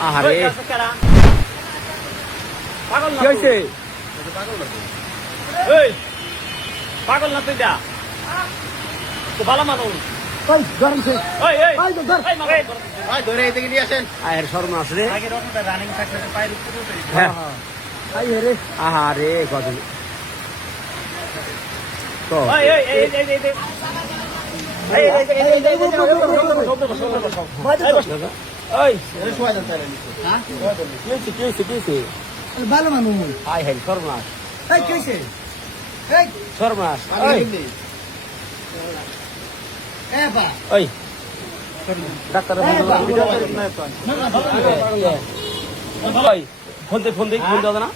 আহারে কি হয়েছে পাগল না তুই যা ভালো মানুষ আহারে হ্যাঁ? ভালো মানুষ হাই হাই সর্বনাশ। এই কেছে এই। সর্বনাশ। এ বা। ওই ডাক্তার ভাই ফোন দে না।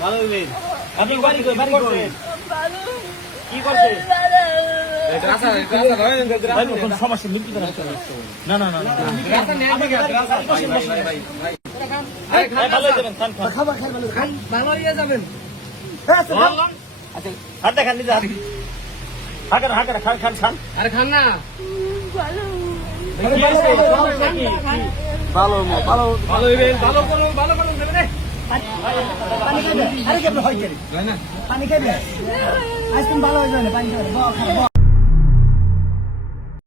ভালো আপনি বাড়ি বাড়ি কি করছেন না ভালো খান খান খান? ভালো ভালো ভালো পানি খাবে আরে কেমন হয় পানি খাবে আইসক্রিম ভালো হয়ে যাবে পানি খাবে